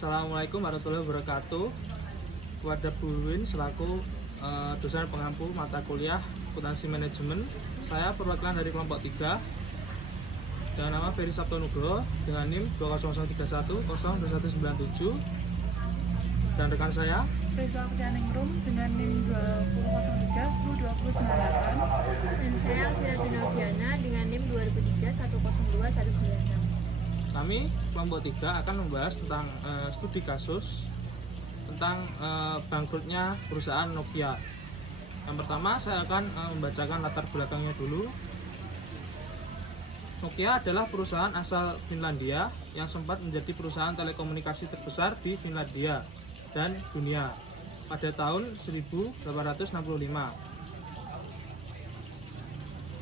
Assalamualaikum warahmatullahi wabarakatuh. Kepada Bu Win selaku dosen pengampu mata kuliah akuntansi manajemen, saya perwakilan dari kelompok 3 dengan nama Ferry Sabto Nugroho dengan NIM 200310297 dan rekan saya Rizal Ningrum dengan NIM 2003-10298 dan saya Alfira Noviana dengan NIM 2003-102-196. Kami kelompok 3 akan membahas tentang studi kasus tentang bangkrutnya perusahaan Nokia. Yang pertama saya akan membacakan latar belakangnya dulu. Nokia adalah perusahaan asal Finlandia yang sempat menjadi perusahaan telekomunikasi terbesar di Finlandia dan dunia pada tahun 1865.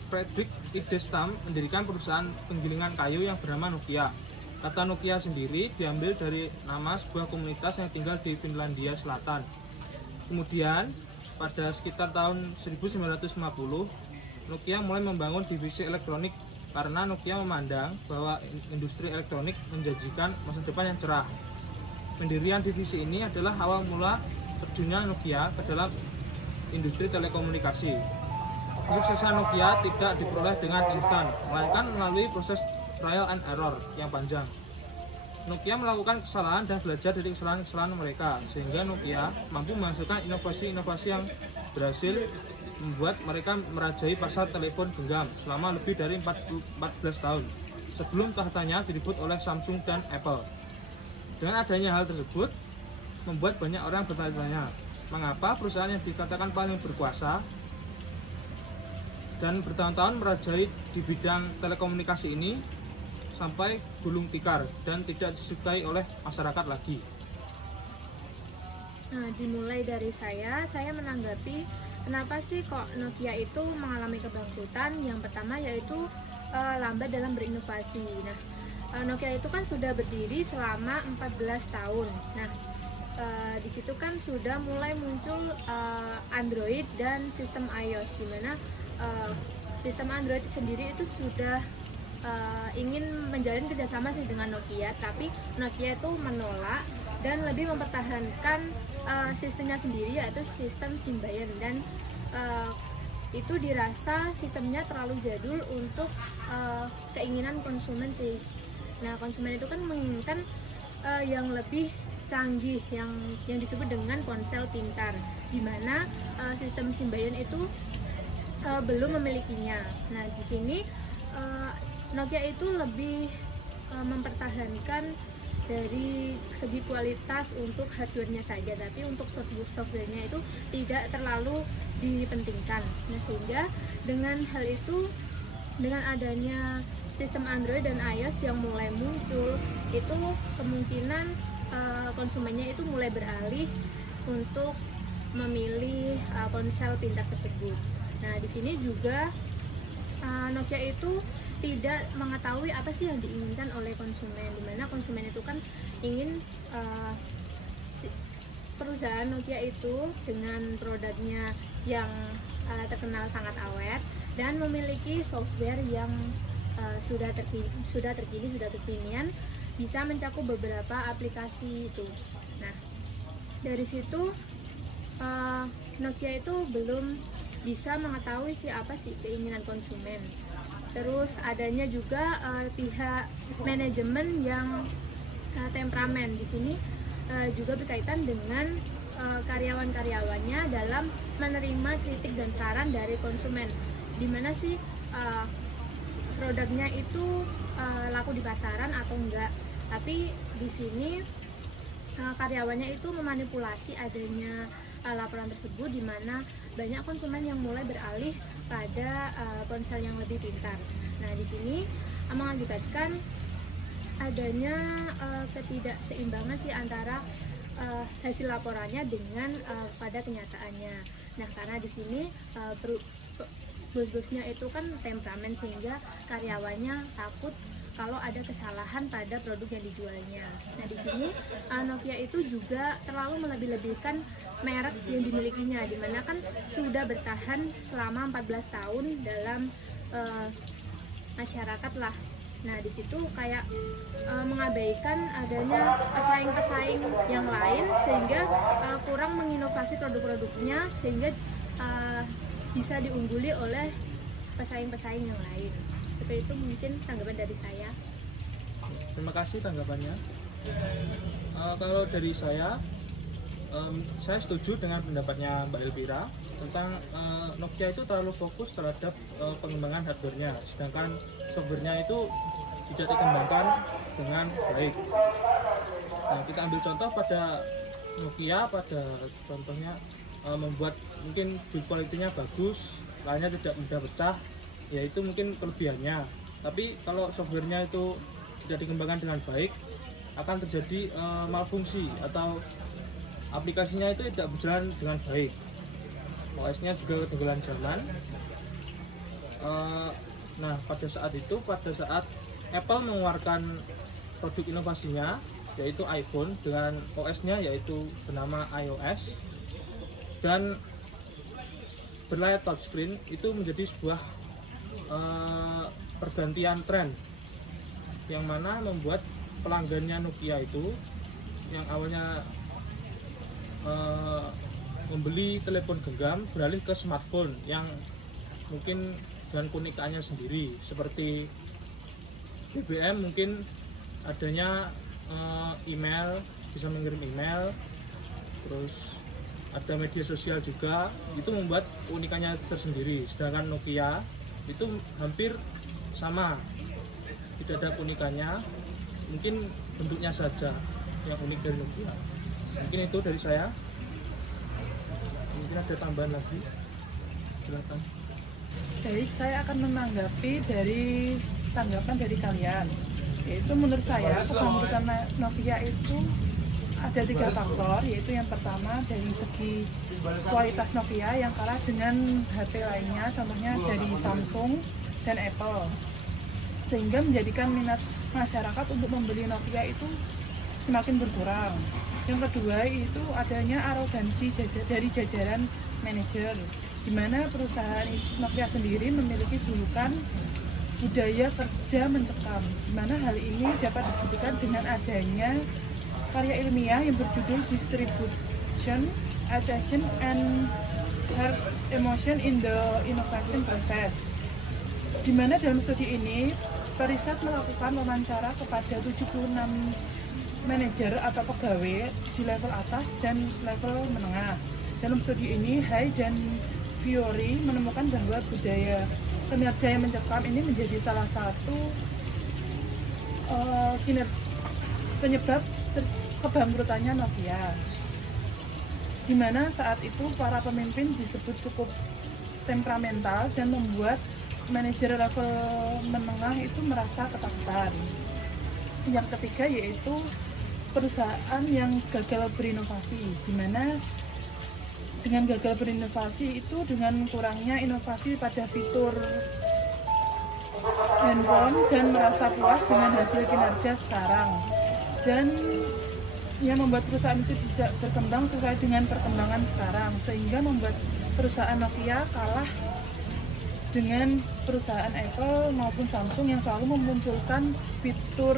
Fredrik Idestam mendirikan perusahaan penggilingan kayu yang bernama Nokia. Kata Nokia sendiri diambil dari nama sebuah komunitas yang tinggal di Finlandia Selatan. Kemudian, pada sekitar tahun 1950, Nokia mulai membangun divisi elektronik karena Nokia memandang bahwa industri elektronik menjanjikan masa depan yang cerah. Pendirian divisi ini adalah awal mula terjunnya Nokia ke dalam industri telekomunikasi. Kesuksesan Nokia tidak diperoleh dengan instan, melainkan melalui proses trial and error yang panjang. Nokia melakukan kesalahan dan belajar dari kesalahan-kesalahan mereka, sehingga Nokia mampu menghasilkan inovasi-inovasi yang berhasil membuat mereka merajai pasar telepon genggam selama lebih dari 14 tahun, sebelum tahtanya direbut oleh Samsung dan Apple. Dengan adanya hal tersebut, membuat banyak orang bertanya-tanya, mengapa perusahaan yang dikatakan paling berkuasa dan bertahun-tahun merajai di bidang telekomunikasi ini sampai gulung tikar dan tidak disukai oleh masyarakat lagi. Nah, dimulai dari saya menanggapi kenapa sih kok Nokia itu mengalami kebangkrutan. Yang pertama yaitu lambat dalam berinovasi. Nah, Nokia itu kan sudah berdiri selama 14 tahun. Nah, di situ kan sudah mulai muncul Android dan sistem iOS, di mana sistem Android sendiri itu sudah ingin menjalin kerjasama sih dengan Nokia, tapi Nokia itu menolak dan lebih mempertahankan sistemnya sendiri, yaitu sistem Symbian, dan itu dirasa sistemnya terlalu jadul untuk keinginan konsumen sih. Nah, konsumen itu kan menginginkan yang lebih canggih, yang disebut dengan ponsel pintar, di mana sistem Symbian itu belum memilikinya. Nah, di sini Nokia itu lebih mempertahankan dari segi kualitas untuk hardware-nya saja, tapi untuk software-nya itu tidak terlalu dipentingkan. Nah, sehingga dengan hal itu, dengan adanya sistem Android dan iOS yang mulai muncul, itu kemungkinan konsumennya itu mulai beralih untuk memilih ponsel pintar tersebut. Nah, di sini juga Nokia itu tidak mengetahui apa sih yang diinginkan oleh konsumen, dimana konsumen itu kan ingin perusahaan Nokia itu dengan produknya yang terkenal sangat awet dan memiliki software yang sudah terkinian, bisa mencakup beberapa aplikasi itu. Nah, dari situ Nokia itu belum bisa mengetahui apa sih keinginan konsumen. Terus adanya juga pihak manajemen yang temperamen. Di sini juga berkaitan dengan karyawan-karyawannya dalam menerima kritik dan saran dari konsumen. Dimana sih produknya itu laku di pasaran atau enggak. Tapi di sini karyawannya itu memanipulasi adanya laporan tersebut, di mana banyak konsumen yang mulai beralih pada ponsel yang lebih pintar. Nah, di sini mengakibatkan adanya ketidakseimbangan sih antara hasil laporannya dengan pada kenyataannya. Nah, karena di sini bos-bosnya itu kan temperamen, sehingga karyawannya takut kalau ada kesalahan pada produk yang dijualnya. Nah, di sini Nokia itu juga terlalu melebih-lebihkan merek yang dimilikinya, dimana kan sudah bertahan selama 14 tahun dalam masyarakat lah. Nah, di situ kayak mengabaikan adanya pesaing-pesaing yang lain sehingga kurang menginovasi produk-produknya sehingga bisa diungguli oleh pesaing-pesaing yang lain. Seperti itu mungkin tanggapan dari saya. Terima kasih tanggapannya. Kalau dari saya setuju dengan pendapatnya Mbak Elvira tentang Nokia itu terlalu fokus terhadap pengembangan hardware-nya, sedangkan software-nya itu tidak dikembangkan dengan baik. Nah, kita ambil contoh pada Nokia, pada contohnya membuat mungkin build quality-nya bagus, lainnya tidak mudah pecah, yaitu mungkin kelebihannya. Tapi kalau software-nya itu tidak dikembangkan dengan baik, akan terjadi malfungsi atau aplikasinya itu tidak berjalan dengan baik. OS-nya juga ketinggalan zaman. Nah, pada saat Apple mengeluarkan produk inovasinya, yaitu iPhone dengan OS-nya yaitu bernama iOS dan berlayar touchscreen, itu menjadi sebuah pergantian tren yang mana membuat pelanggannya Nokia itu yang awalnya membeli telepon genggam beralih ke smartphone yang mungkin dengan keunikannya sendiri, seperti BBM mungkin adanya email, bisa mengirim email, terus ada media sosial juga, itu membuat keunikannya tersendiri. Sedangkan Nokia itu hampir sama, tidak ada keunikannya, mungkin bentuknya saja yang unik dari Nokia. Mungkin itu dari saya. Mungkin ada tambahan lagi, silakan. Baik, saya akan menanggapi dari tanggapan dari kalian. Yaitu menurut saya kebangkitan Nokia itu ada 3 faktor, yaitu yang pertama dari segi kualitas Nokia yang kalah dengan HP lainnya, contohnya dari Samsung dan Apple, sehingga menjadikan minat masyarakat untuk membeli Nokia itu semakin berkurang. Yang kedua itu adanya arogansi dari jajaran manajer, di mana perusahaan Nokia sendiri memiliki julukan budaya kerja mencekam, di mana hal ini dapat dibuktikan dengan adanya karya ilmiah yang berjudul Distribution, Attention, and Shared Emotion in the Innovation Process, di mana dalam studi ini periset melakukan wawancara kepada 76 manajer atau pegawai di level atas dan level menengah. Dalam studi ini, Hay dan Fiori menemukan bahwa budaya kinerja yang mencekam ini menjadi salah satu penyebab kebangkrutannya Nokia, di mana saat itu para pemimpin disebut cukup temperamental dan membuat manajer level menengah itu merasa ketakutan. Yang ketiga yaitu perusahaan yang gagal berinovasi, di mana dengan gagal berinovasi itu dengan kurangnya inovasi pada fitur handphone dan merasa puas dengan hasil kinerja sekarang, dan yang membuat perusahaan itu tidak berkembang sesuai dengan perkembangan sekarang, sehingga membuat perusahaan Nokia kalah dengan perusahaan Apple maupun Samsung yang selalu memunculkan fitur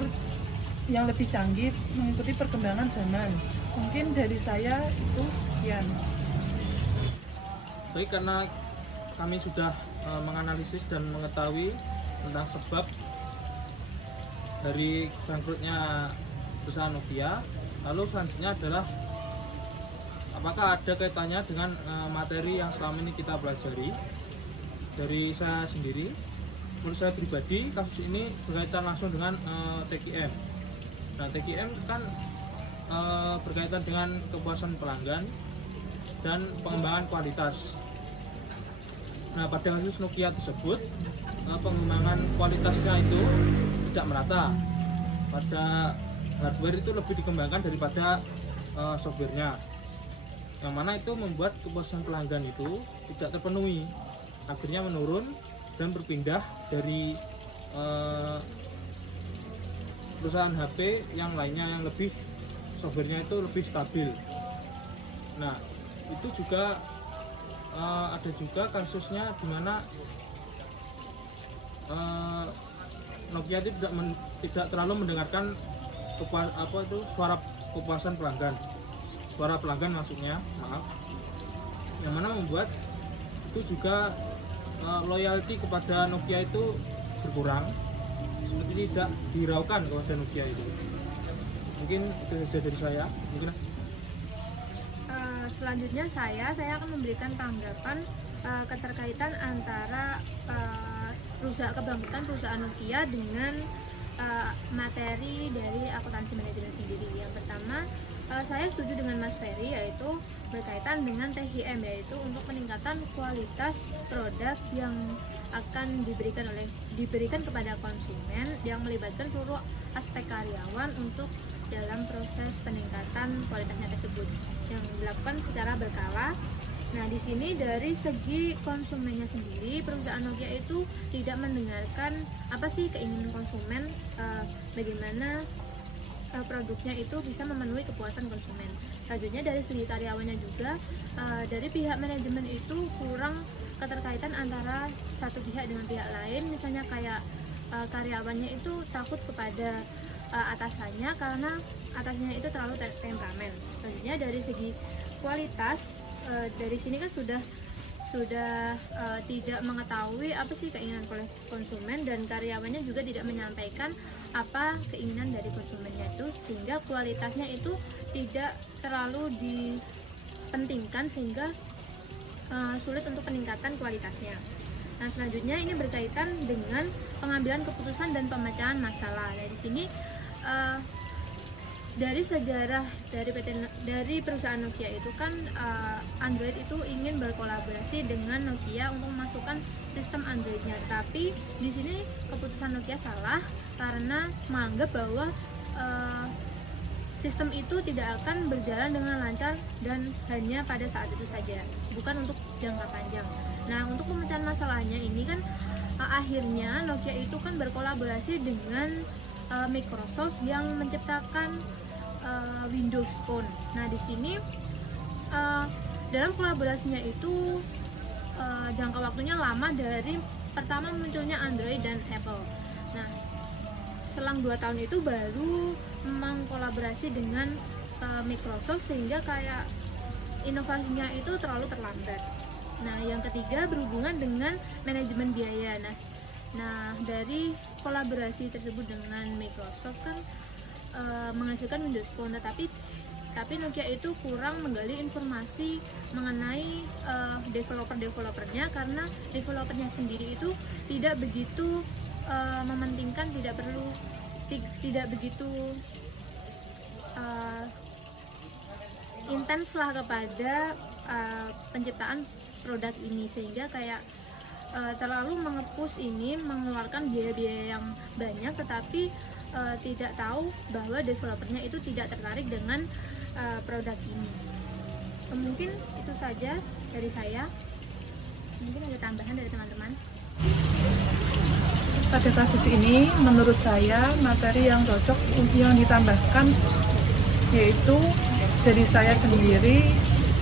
yang lebih canggih mengikuti perkembangan zaman. Mungkin dari saya itu sekian. Baik, karena kami sudah menganalisis dan mengetahui tentang sebab dari bangkrutnya perusahaan Nokia, lalu selanjutnya adalah apakah ada kaitannya dengan materi yang selama ini kita pelajari. Dari saya sendiri, menurut saya pribadi, kasus ini berkaitan langsung dengan TQM. Nah, TQM kan berkaitan dengan kepuasan pelanggan dan pengembangan kualitas. Nah, pada kasus Nokia tersebut, pengembangan kualitasnya itu tidak merata. Pada hardware itu lebih dikembangkan daripada softwarenya, yang mana itu membuat kepuasan pelanggan itu tidak terpenuhi, akhirnya menurun dan berpindah dari perusahaan HP yang lainnya yang lebih softwarenya itu lebih stabil. Nah, itu juga ada juga kasusnya di mana Nokia itu tidak terlalu mendengarkan suara kepuasan pelanggan, suara pelanggan maksudnya, maaf, yang mana membuat itu juga loyalty kepada Nokia itu berkurang, seperti tidak dihiraukan kepada Nokia itu. Mungkin itu saja dari saya. Mungkin selanjutnya saya akan memberikan tanggapan keterkaitan antara kebangkitan perusahaan Nokia dengan materi dari akuntansi manajemen sendiri. Yang pertama, saya setuju dengan Mas Ferry, yaitu berkaitan dengan THM, yaitu untuk peningkatan kualitas produk yang akan diberikan kepada konsumen, yang melibatkan seluruh aspek karyawan untuk dalam proses peningkatan kualitasnya tersebut yang dilakukan secara berkala. Nah, di sini dari segi konsumennya sendiri, perusahaan Nokia itu tidak mendengarkan apa sih keinginan konsumen, bagaimana produknya itu bisa memenuhi kepuasan konsumen. Selanjutnya dari segi karyawannya juga, dari pihak manajemen itu kurang keterkaitan antara satu pihak dengan pihak lain. Misalnya kayak karyawannya itu takut kepada atasannya karena atasannya itu terlalu temperamen. Selanjutnya dari segi kualitas, dari sini kan sudah tidak mengetahui apa sih keinginan konsumen, dan karyawannya juga tidak menyampaikan apa keinginan dari konsumennya itu, sehingga kualitasnya itu tidak terlalu dipentingkan, sehingga sulit untuk peningkatan kualitasnya. Nah, selanjutnya ini berkaitan dengan pengambilan keputusan dan pemecahan masalah. Dari sini dari sejarah dari perusahaan Nokia itu kan Android itu ingin berkolaborasi dengan Nokia untuk memasukkan sistem Androidnya, tapi di sini keputusan Nokia salah karena menganggap bahwa sistem itu tidak akan berjalan dengan lancar dan hanya pada saat itu saja, bukan untuk jangka panjang. Nah, untuk pemecahan masalahnya ini kan akhirnya Nokia itu kan berkolaborasi dengan Microsoft yang menciptakan Windows Phone. Nah, di sini dalam kolaborasinya itu jangka waktunya lama dari pertama munculnya Android dan Apple. Nah, selang 2 tahun itu baru mengkolaborasi dengan Microsoft, sehingga kayak inovasinya itu terlalu terlambat. Nah, yang ketiga berhubungan dengan manajemen biaya. Nah, dari kolaborasi tersebut dengan Microsoft kan menghasilkan Windows Phone, tapi Nokia itu kurang menggali informasi mengenai developernya, karena developernya sendiri itu tidak begitu mementingkan, tidak begitu intens lah kepada penciptaan produk ini, sehingga kayak terlalu mengepush ini, mengeluarkan biaya-biaya yang banyak, tetapi tidak tahu bahwa developernya itu tidak tertarik dengan produk ini. Mungkin itu saja dari saya. Mungkin ada tambahan dari teman-teman. Pada kasus ini, menurut saya materi yang cocok yang ditambahkan yaitu dari saya sendiri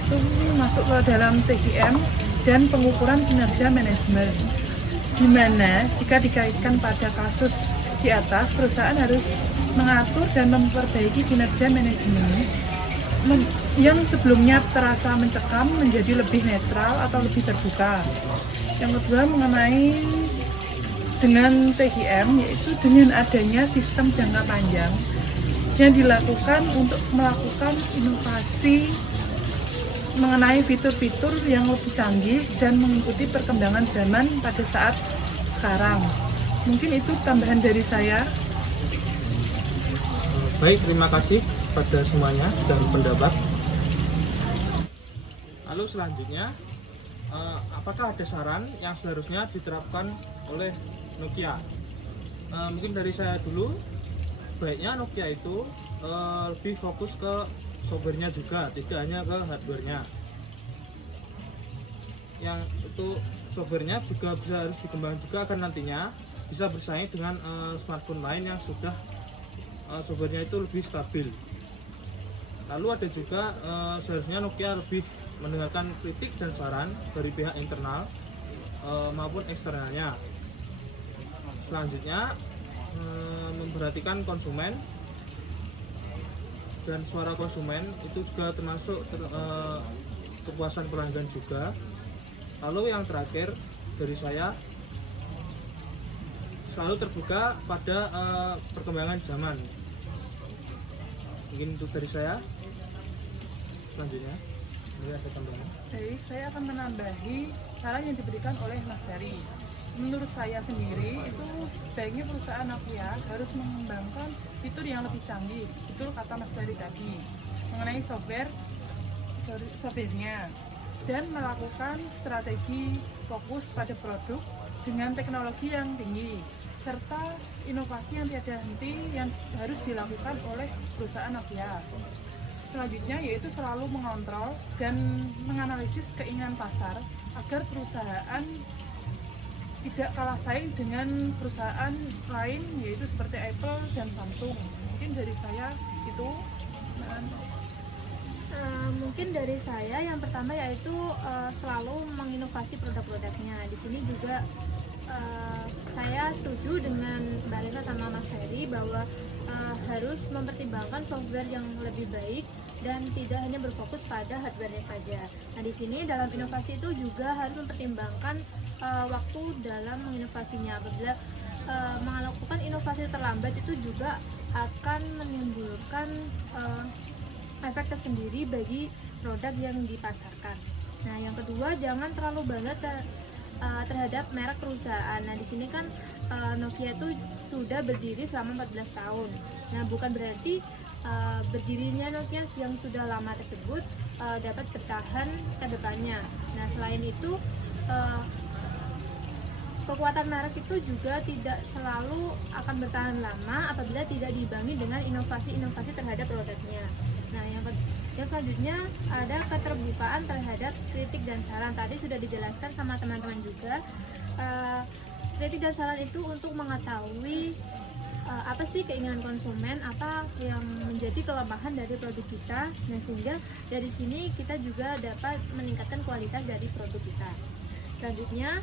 itu masuk ke dalam THM dan pengukuran kinerja manajemen, di mana jika dikaitkan pada kasus di atas, perusahaan harus mengatur dan memperbaiki kinerja manajemen yang sebelumnya terasa mencekam menjadi lebih netral atau lebih terbuka. Yang kedua mengenai dengan THM, yaitu dengan adanya sistem jangka panjang yang dilakukan untuk melakukan inovasi mengenai fitur-fitur yang lebih canggih dan mengikuti perkembangan zaman pada saat sekarang. Mungkin itu tambahan dari saya. Baik, terima kasih pada semuanya dan pendapat. Lalu selanjutnya, apakah ada saran yang seharusnya diterapkan oleh Nokia? Mungkin dari saya dulu, baiknya Nokia itu lebih fokus ke softwarenya juga, tidak hanya ke hardwarenya. Yang itu softwarenya juga bisa harus dikembangkan juga agar nantinya bisa bersaing dengan smartphone lain yang sudah softwarenya itu lebih stabil. Lalu ada juga seharusnya Nokia lebih mendengarkan kritik dan saran dari pihak internal maupun eksternalnya. Selanjutnya memperhatikan konsumen dan suara konsumen itu juga termasuk kepuasan pelanggan juga. Lalu yang terakhir dari saya, selalu terbuka pada perkembangan zaman. Mungkin itu dari saya. Selanjutnya ini ada tambahan. Baik, saya akan menambahi saran yang diberikan oleh Mas Ferry. Menurut saya sendiri itu sebaiknya perusahaan Nokia harus mengembangkan fitur yang lebih canggih. Betul kata Mas Ferry tadi mengenai softwarenya, dan melakukan strategi fokus pada produk dengan teknologi yang tinggi serta inovasi yang tiada henti yang harus dilakukan oleh perusahaan Nokia. Selanjutnya yaitu selalu mengontrol dan menganalisis keinginan pasar agar perusahaan tidak kalah saing dengan perusahaan lain, yaitu seperti Apple dan Samsung. Mungkin dari saya itu. Mungkin dari saya yang pertama yaitu selalu menginovasi produk-produknya. Di sini juga saya setuju dengan Mbak Lena sama Mas Heri bahwa harus mempertimbangkan software yang lebih baik dan tidak hanya berfokus pada hardware-nya saja. Nah, di sini dalam inovasi itu juga harus mempertimbangkan waktu dalam menginovasinya. Apabila melakukan inovasi terlambat itu juga akan menimbulkan efek tersendiri bagi produk yang dipasarkan. Nah, yang kedua, jangan terlalu bangga terhadap merek perusahaan. Nah, di sini kan Nokia itu sudah berdiri selama 14 tahun. Nah, bukan berarti berdirinya Nokia yang sudah lama tersebut dapat bertahan ke depannya. Nah, selain itu kekuatan merek itu juga tidak selalu akan bertahan lama apabila tidak diimbangi dengan inovasi-inovasi terhadap produknya. Nah, yang selanjutnya ada keterbukaan terhadap kritik dan saran. Tadi sudah dijelaskan sama teman-teman juga. Kritik dan saran itu untuk mengetahui apa sih keinginan konsumen, apa yang menjadi kelemahan dari produk kita. Nah, sehingga dari sini kita juga dapat meningkatkan kualitas dari produk kita. Selanjutnya,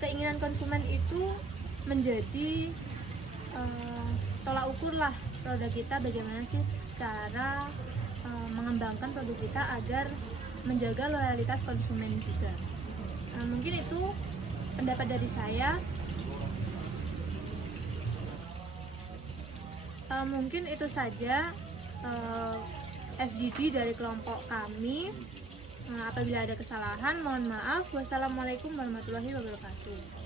keinginan konsumen itu menjadi tolak ukur lah produk kita, bagaimana sih cara mengembangkan produk kita agar menjaga loyalitas konsumen juga. Mungkin itu pendapat dari saya. Mungkin itu saja FGD dari kelompok kami. Apabila ada kesalahan, mohon maaf. Wassalamualaikum warahmatullahi wabarakatuh.